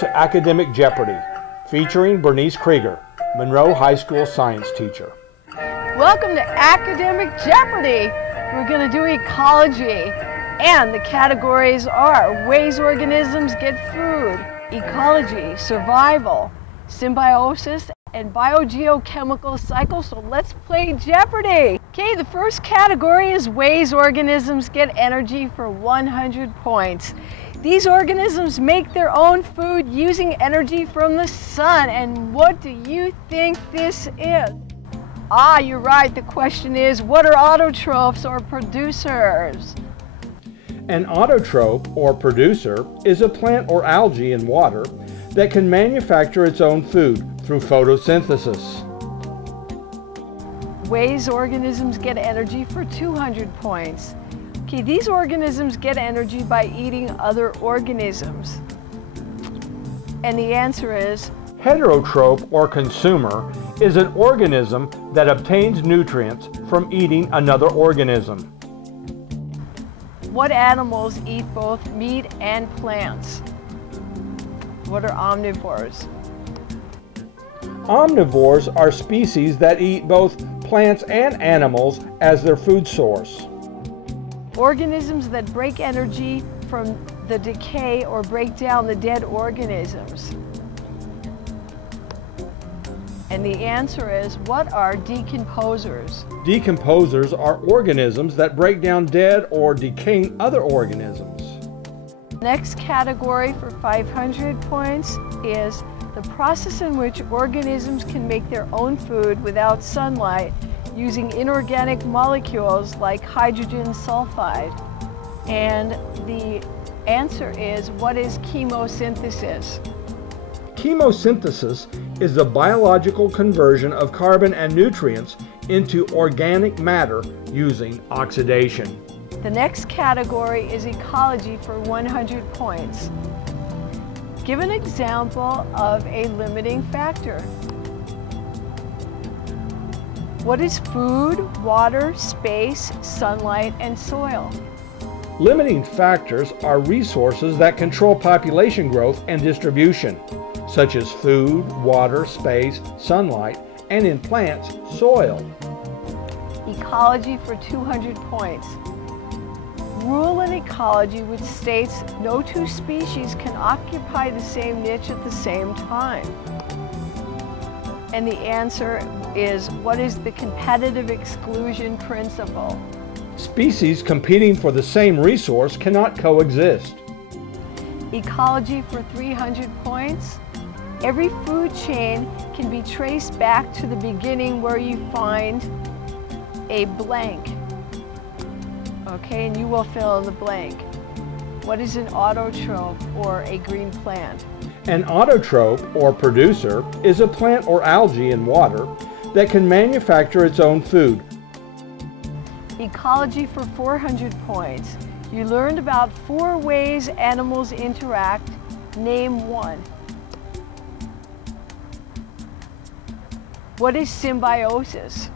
to Academic Jeopardy, featuring Bernice Krieger, Monroe High School science teacher. Welcome to Academic Jeopardy. We're going to do ecology, and the categories are ways organisms get food, ecology, survival, symbiosis, and biogeochemical cycle. So let's play Jeopardy! Okay, the first category is ways organisms get energy for 100 points. These organisms make their own food using energy from the sun. And what do you think this is? Ah, you're right. The question is, what are autotrophs or producers? An autotroph or producer is a plant or algae in water that can manufacture its own food through photosynthesis. Ways organisms get energy for 200 points. Okay, these organisms get energy by eating other organisms. And the answer is? Heterotroph or consumer is an organism that obtains nutrients from eating another organism. What animals eat both meat and plants? What are omnivores? Omnivores are species that eat both plants and animals as their food source. Organisms that break energy from the decay or break down the dead organisms. And the answer is, what are decomposers? Decomposers are organisms that break down dead or decaying other organisms. Next category for 500 points is the process in which organisms can make their own food without sunlight using inorganic molecules like hydrogen sulfide. And the answer is, what is chemosynthesis? Chemosynthesis is the biological conversion of carbon and nutrients into organic matter using oxidation. The next category is ecology for 100 points. Give an example of a limiting factor. What is food, water, space, sunlight, and soil? Limiting factors are resources that control population growth and distribution, such as food, water, space, sunlight, and in plants, soil. Ecology for 200 points. Rule in ecology which states no two species can occupy the same niche at the same time. And the answer is, what is the competitive exclusion principle? Species competing for the same resource cannot coexist. Ecology for 300 points. Every food chain can be traced back to the beginning where you find a blank. Okay, and you will fill in the blank. What is an autotroph or a green plant? An autotroph or producer is a plant or algae in water that can manufacture its own food. Ecology for 400 points. You learned about 4 ways animals interact. Name one. What is symbiosis?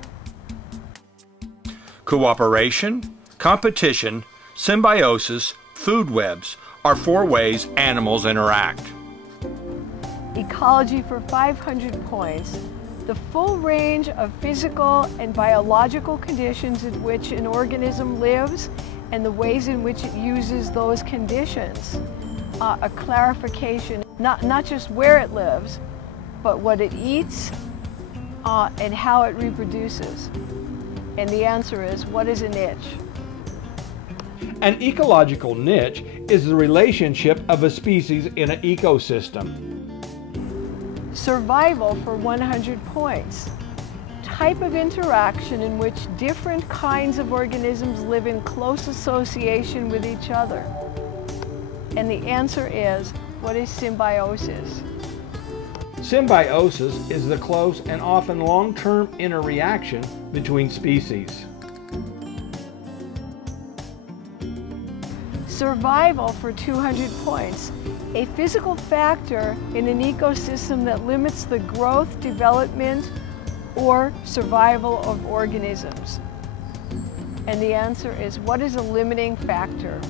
Cooperation, competition, symbiosis, food webs are 4 ways animals interact. Ecology for 500 points. The full range of physical and biological conditions in which an organism lives and the ways in which it uses those conditions. A clarification, not just where it lives, but what it eats and how it reproduces. And the answer is, what is a niche? An ecological niche is the relationship of a species in an ecosystem. Survival for 100 points. Type of interaction in which different kinds of organisms live in close association with each other. And the answer is, what is symbiosis? Symbiosis is the close and often long-term interreaction between species. Survival for 200 points. A physical factor in an ecosystem that limits the growth, development, or survival of organisms. And the answer is, what is a limiting factor?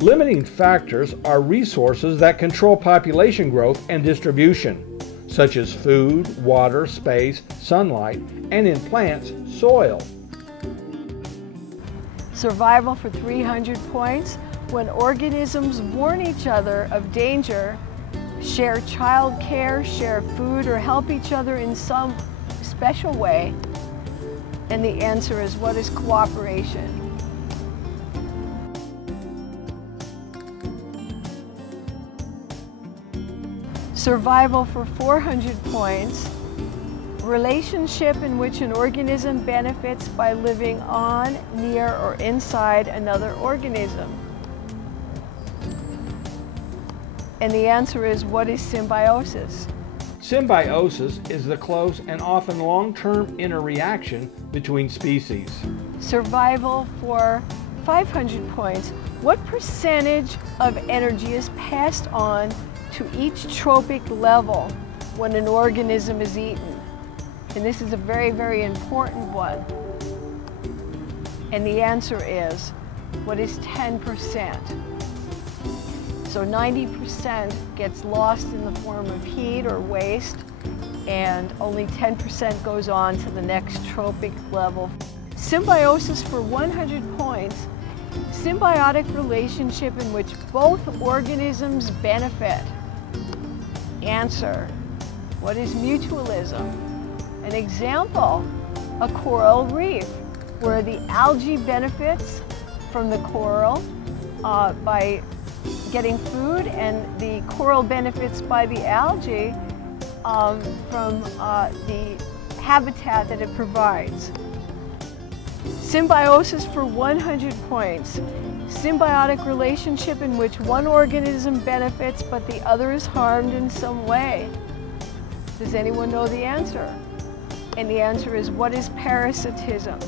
Limiting factors are resources that control population growth and distribution, such as food, water, space, sunlight, and in plants, soil. Survival for 300 points, when organisms warn each other of danger, share child care, share food, or help each other in some special way. And the answer is, what is cooperation? Survival for 400 points, relationship in which an organism benefits by living on, near, or inside another organism. And the answer is, what is symbiosis? Symbiosis is the close and often long-term interreaction between species. Survival for 500 points, what percentage of energy is passed on to each tropic level when an organism is eaten? And this is a very, very important one. And the answer is, what is 10%? So 90% gets lost in the form of heat or waste, and only 10% goes on to the next tropic level. Symbiosis for 100 points, symbiotic relationship in which both organisms benefit. Answer, what is mutualism? An example, a coral reef, where the algae benefits from the coral by getting food, and the coral benefits by the algae from the habitat that it provides. Symbiosis for 100 points. Symbiotic relationship in which one organism benefits but the other is harmed in some way. Does anyone know the answer? And the answer is, what is parasitism?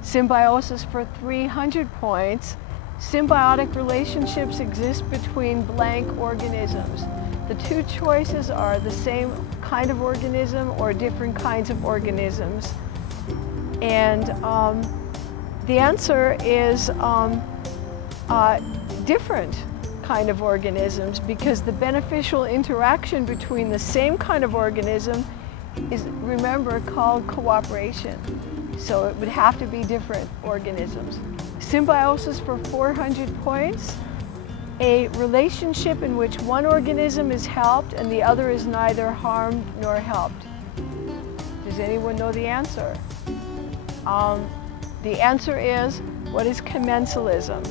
Symbiosis for 300 points. Symbiotic relationships exist between blank organisms. The two choices are the same kind of organism or different kinds of organisms. And the answer is different kind of organisms, because the beneficial interaction between the same kind of organism is, remember, called cooperation. So it would have to be different organisms. Symbiosis for 400 points. A relationship in which one organism is helped and the other is neither harmed nor helped. Does anyone know the answer? The answer is, what is commensalism?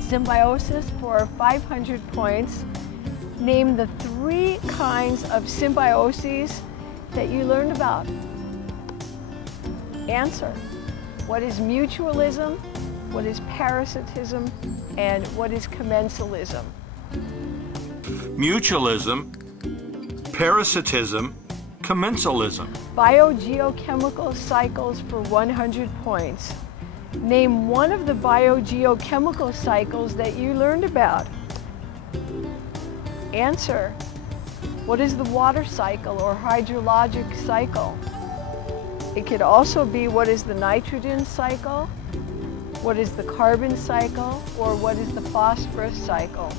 Symbiosis for 500 points. Name the 3 kinds of symbioses that you learned about. Answer. What is mutualism? What is parasitism? And what is commensalism? Mutualism, parasitism, commensalism. Biogeochemical cycles for 100 points. Name one of the biogeochemical cycles that you learned about. Answer. What is the water cycle or hydrologic cycle? It could also be, what is the nitrogen cycle? What is the carbon cycle? Or what is the phosphorus cycle?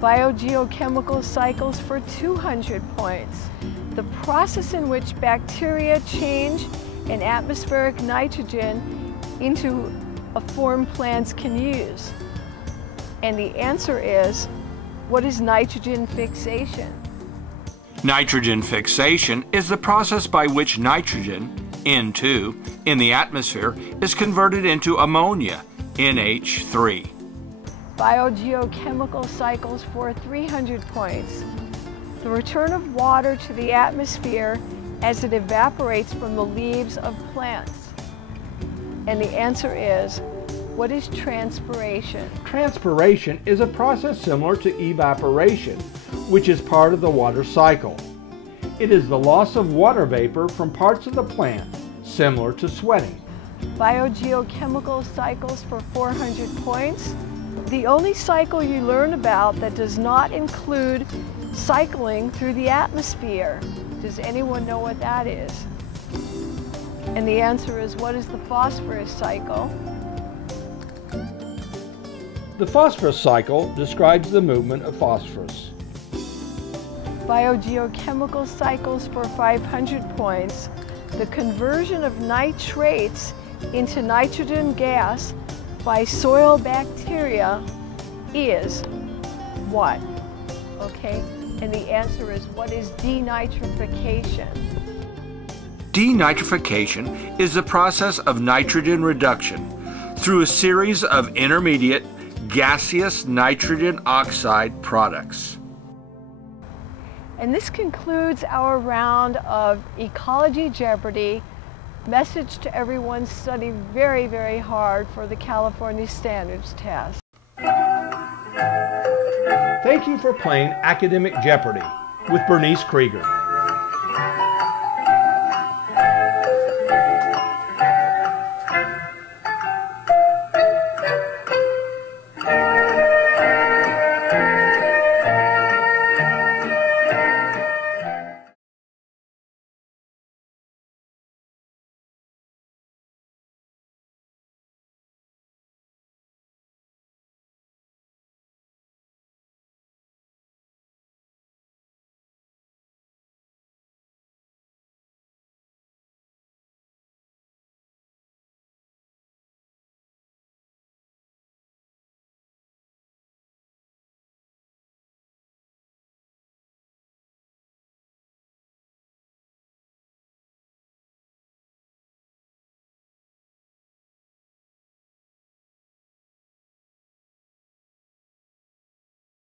Biogeochemical cycles for 200 points. The process in which bacteria change an atmospheric nitrogen into a form plants can use. And the answer is, what is nitrogen fixation? Nitrogen fixation is the process by which nitrogen, N2, in the atmosphere is converted into ammonia, NH3. Biogeochemical cycles for 300 points. The return of water to the atmosphere as it evaporates from the leaves of plants. And the answer is, what is transpiration? Transpiration is a process similar to evaporation, which is part of the water cycle. It is the loss of water vapor from parts of the plant, similar to sweating. Biogeochemical cycles for 400 points. The only cycle you learn about that does not include cycling through the atmosphere. Does anyone know what that is? And the answer is, what is the phosphorus cycle? The phosphorus cycle describes the movement of phosphorus. Biogeochemical cycles for 500 points. The conversion of nitrates into nitrogen gas by soil bacteria is what? Okay, and the answer is, what is denitrification? Denitrification is the process of nitrogen reduction through a series of intermediate gaseous nitrogen oxide products. And this concludes our round of Ecology Jeopardy. Message to everyone: study very, very hard for the California Standards Test. Thank you for playing Academic Jeopardy with Bernice Krieger.